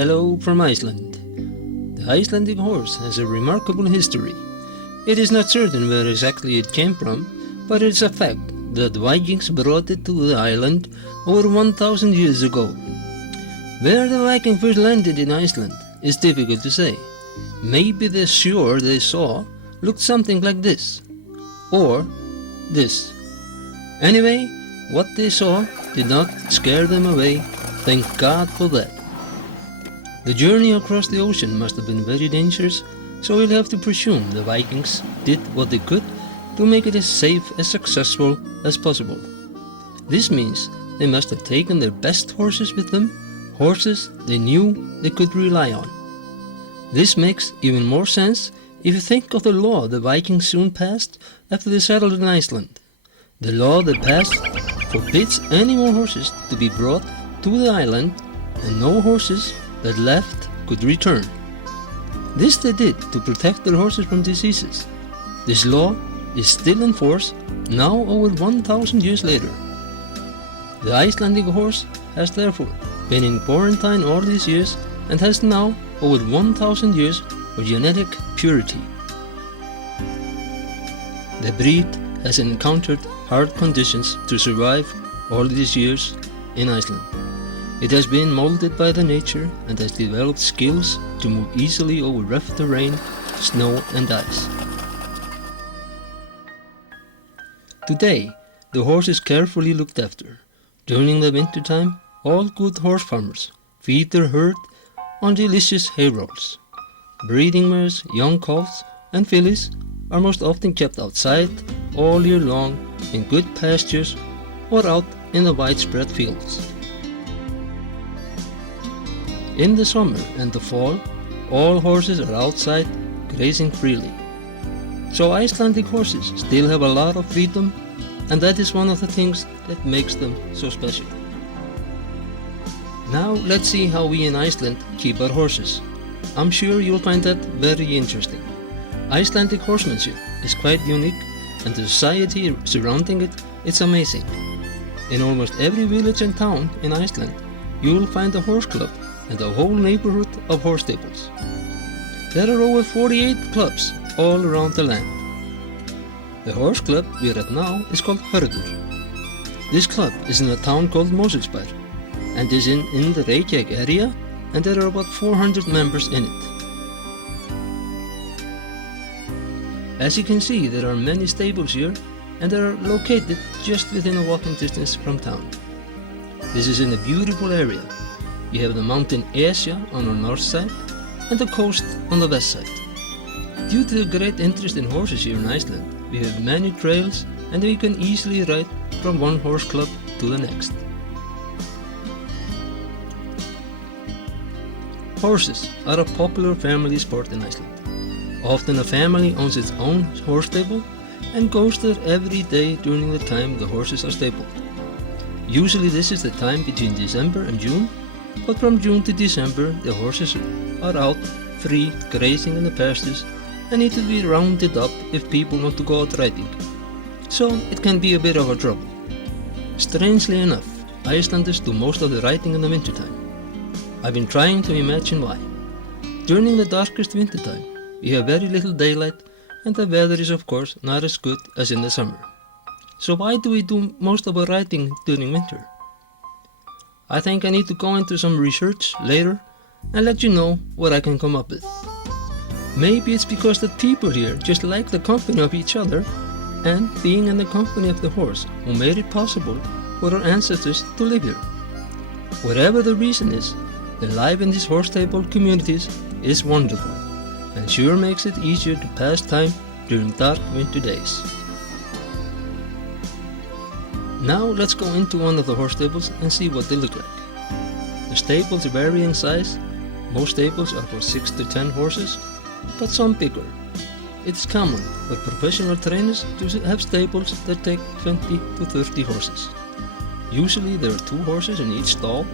Hello from Iceland. The Icelandic horse has a remarkable history. It is not certain where exactly it came from, but it is a fact that Vikings brought it to the island over 1000 years ago. Where the Vikings first landed in Iceland is difficult to say. Maybe the shore they saw looked something like this, or this. Anyway, what they saw did not scare them away, thank God for that. The journey across the ocean must have been very dangerous, so we'll have to presume the Vikings did what they could to make it as safe and successful as possible. This means they must have taken their best horses with them, horses they knew they could rely on. This makes even more sense if you think of the law the Vikings soon passed after they settled in Iceland. The law they passed forbids any more horses to be brought to the island, and no horses that left could return. This they did to protect their horses from diseases. This law is still in force now over 1000 years later. The Icelandic horse has therefore been in quarantine all these years and has now over 1000 years of genetic purity. The breed has encountered hard conditions to survive all these years in Iceland. It has been molded by the nature and has developed skills to move easily over rough terrain, snow and ice. Today, the horse is carefully looked after. During the winter time, all good horse farmers feed their herd on delicious hay rolls. Breeding mares, young calves and fillies are most often kept outside all year long in good pastures or out in the widespread fields. In the summer and the fall, all horses are outside grazing freely. So Icelandic horses still have a lot of freedom, and that is one of the things that makes them so special. Now let's see how we in Iceland keep our horses. I'm sure you'll find that very interesting. Icelandic horsemanship is quite unique, and the society surrounding it is amazing. In almost every village and town in Iceland, you will find a horse club and a whole neighborhood of horse stables. There are over 48 clubs all around the land. The horse club we are at now is called Hörður. This club is in a town called Mosfellsbær and is in the Reykjavík area, and there are about 400 members in it. As you can see, there are many stables here, and they are located just within a walking distance from town. This is in a beautiful area. You have the mountain Esja on our north side and the coast on the west side. Due to the great interest in horses here in Iceland, we have many trails and we can easily ride from one horse club to the next. Horses are a popular family sport in Iceland. Often a family owns its own horse stable and goes there every day during the time the horses are stabled. Usually this is the time between December and June, but from June to December the horses are out free grazing in the pastures and need to be rounded up if people want to go out riding. So it can be a bit of a trouble. Strangely enough, Icelanders do most of the riding in the wintertime. I've been trying to imagine why. During the darkest wintertime, we have very little daylight and the weather is of course not as good as in the summer. So why do we do most of our riding during winter? I think I need to go into some research later and let you know what I can come up with. Maybe it's because the people here just like the company of each other and being in the company of the horse who made it possible for our ancestors to live here. Whatever the reason is, the life in these horse stable communities is wonderful and sure makes it easier to pass time during dark winter days. Now let's go into one of the horse stables and see what they look like. The stables vary in size. Most stables are for 6 to 10 horses, but some bigger. It's common for professional trainers to have stables that take 20 to 30 horses. Usually there are 2 horses in each stall,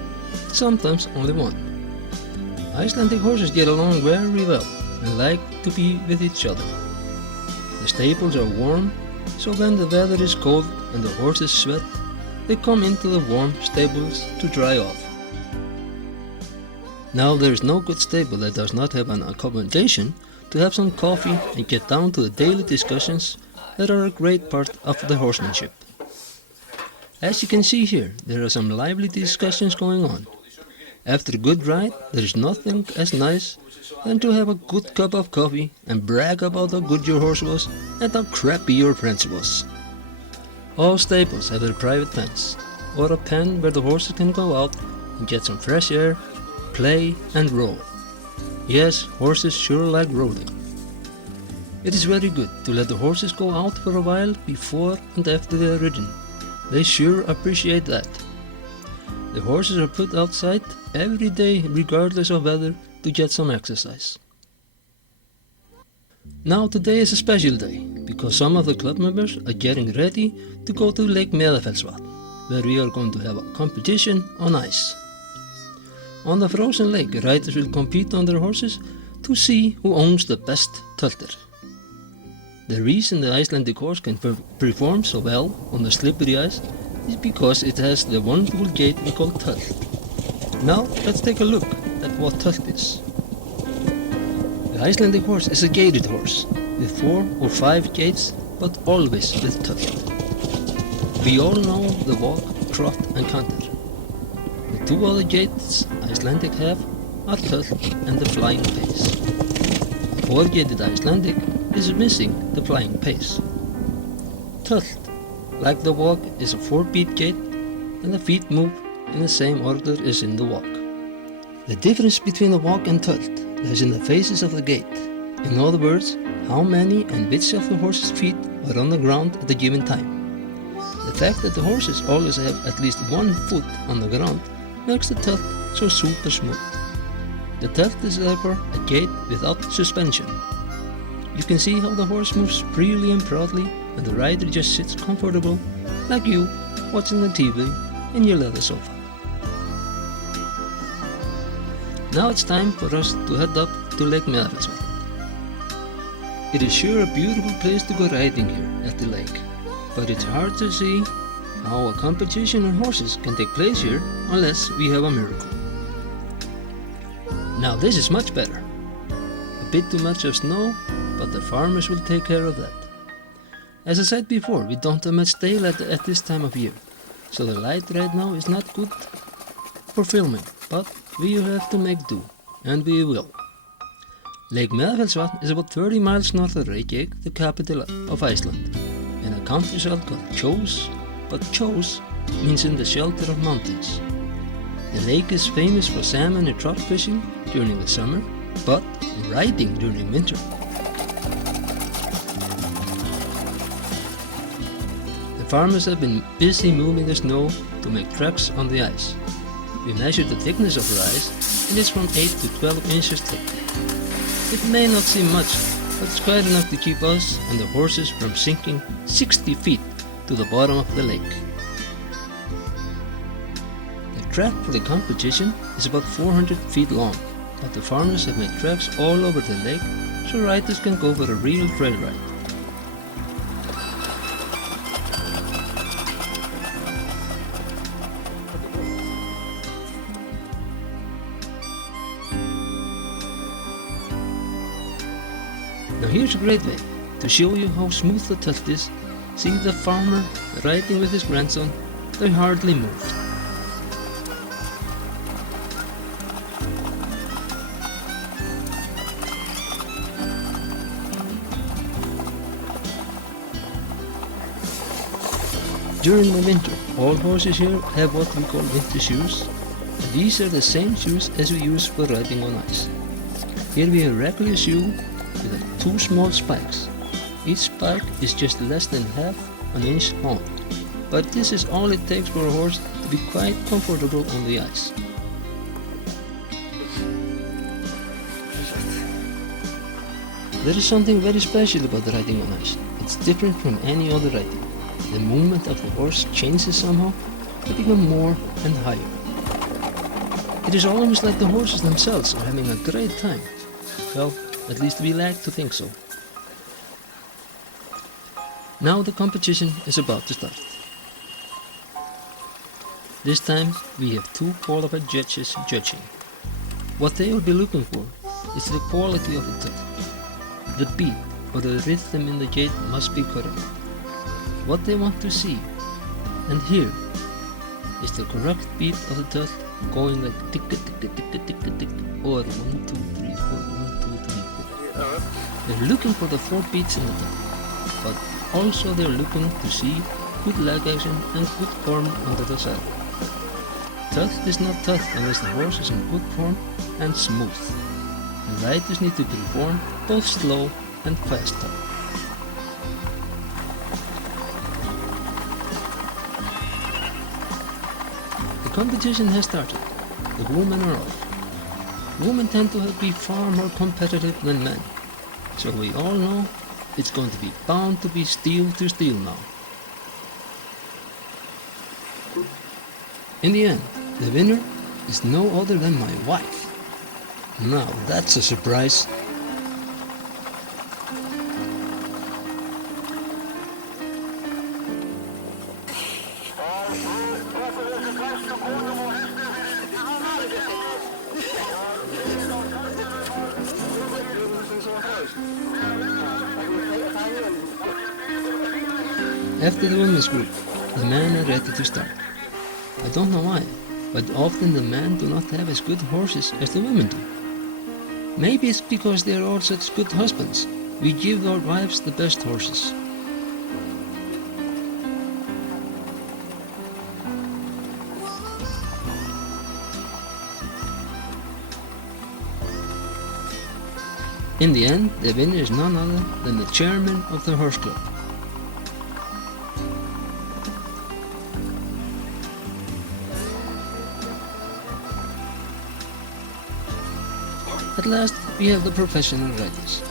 sometimes only 1. Icelandic horses get along very well and like to be with each other. The stables are warm, so when the weather is cold and the horses sweat, they come into the warm stables to dry off. Now there is no good stable that does not have an accommodation to have some coffee and get down to the daily discussions that are a great part of the horsemanship. As you can see here, there are some lively discussions going on. After a good ride, there is nothing as nice than to have a good cup of coffee and brag about how good your horse was and how crappy your friend's was. All stables have their private pens, or a pen where the horses can go out and get some fresh air, play and roll. Yes, horses sure like rolling. It is very good to let the horses go out for a while before and after they are ridden. They sure appreciate that. The horses are put outside every day regardless of weather to get some exercise. Now today is a special day because some of the club members are getting ready to go to Lake Meðafellsvatn, where we are going to have a competition on ice. On the frozen lake, riders will compete on their horses to see who owns the best tölter. The reason the Icelandic horse can perform so well on the slippery ice is because it has the wonderful gait we call tölt. Now let's take a look at what tölt is. The Icelandic horse is a gaited horse with 4 or 5 gaits, but always with tölt. We all know the walk, trot and canter. The 2 other gaits Icelandic have are tölt and the flying pace. The 4-gaited Icelandic is missing the flying pace. Tölt, like the walk, is a 4-beat gait and the feet move in the same order as in the walk. The difference between the walk and tölt lies in the phases of the gait. In other words, how many and which of the horse's feet are on the ground at a given time. The fact that the horses always have at least 1 foot on the ground makes the tölt so super smooth. The tölt is therefore a gait without suspension. You can see how the horse moves freely and proudly and the rider just sits comfortable like you watching the TV in your leather sofa. Now it's time for us to head up to Lake Meðafellsvatn. It is sure a beautiful place to go riding here at the lake, but it's hard to see how a competition on horses can take place here unless we have a miracle. Now this is much better. A bit too much of snow, but the farmers will take care of that. As I said before, we don't have much daylight at this time of year, so the light right now is not good for filming, but we have to make do, and we will. Lake Meðafellsvatn is about 30 miles north of Reykjavík, the capital of Iceland, in a countryside called Kjós, but Kjós means in the shelter of mountains. The lake is famous for salmon and trout fishing during the summer, but riding during winter. The farmers have been busy moving the snow to make tracks on the ice. We measured the thickness of the ice, and it's from 8 to 12 inches thick. It may not seem much, but it's quite enough to keep us and the horses from sinking 60 feet to the bottom of the lake. The track for the competition is about 400 feet long, but the farmers have made tracks all over the lake so riders can go for a real trail ride. Now here's a great way to show you how smooth the tölt is. See the farmer riding with his grandson. They hardly moved. During the winter, all horses here have what we call winter shoes. And these are the same shoes as we use for riding on ice. Here we have a regular shoe with 2 small spikes. Each spike is just less than half an inch long, but this is all it takes for a horse to be quite comfortable on the ice. There is something very special about riding on ice. It's different from any other riding. The movement of the horse changes somehow to become more and higher. It is almost like the horses themselves are having a great time. Well, at least we like to think so. Now the competition is about to start. This time we have 2 qualified judges judging. What they will be looking for is the quality of the tölt. The beat or the rhythm in the gait must be correct. What they want to see and hear is the correct beat of the tölt going like ticka ticka ticka ticka ticka or 1, 2, 3, 4, 1, 2, 3, 4. They're looking for the 4 beats in the tölt, but also they're looking to see good leg action and good form under the saddle. Tölt is not tölt unless the horse is in good form and smooth. The riders need to perform both slow and fast tölt. The competition has started. The women are off. Women tend to be far more competitive than men, so we all know it's going to be bound to be steel to steel now. In the end, the winner is no other than my wife. Now that's a surprise. After the women's group, the men are ready to start. I don't know why, but often the men do not have as good horses as the women do. Maybe it's because they are all such good husbands. We give our wives the best horses. In the end, the winner is none other than the chairman of the horse club. At last, we have the professional riders.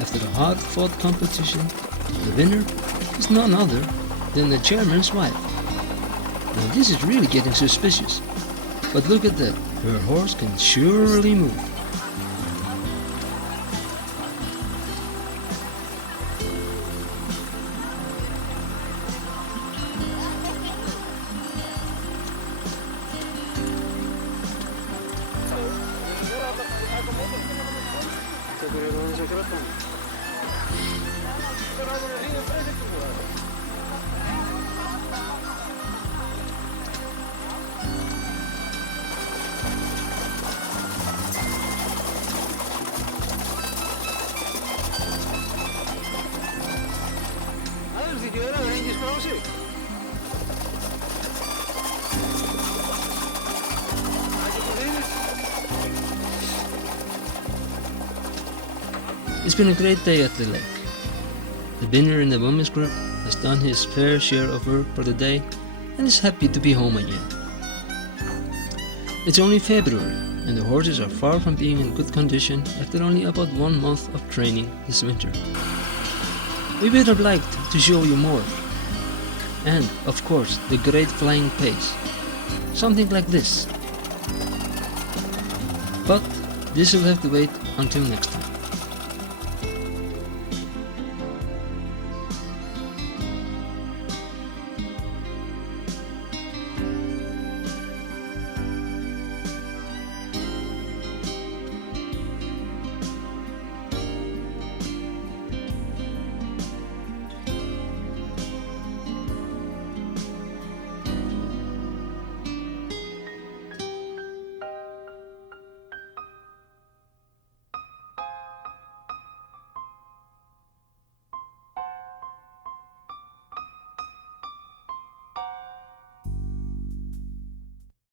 After a hard-fought competition, the winner is none other than the chairman's wife. Now this is really getting suspicious, but look at that, her horse can surely move. It's been a great day at the lake. The winner in the women's group has done his fair share of work for the day and is happy to be home again. It's only February and the horses are far from being in good condition after only about 1 month of training this winter. We would have liked to show you more. And, of course, the great flying pace. Something like this. But this will have to wait until next time.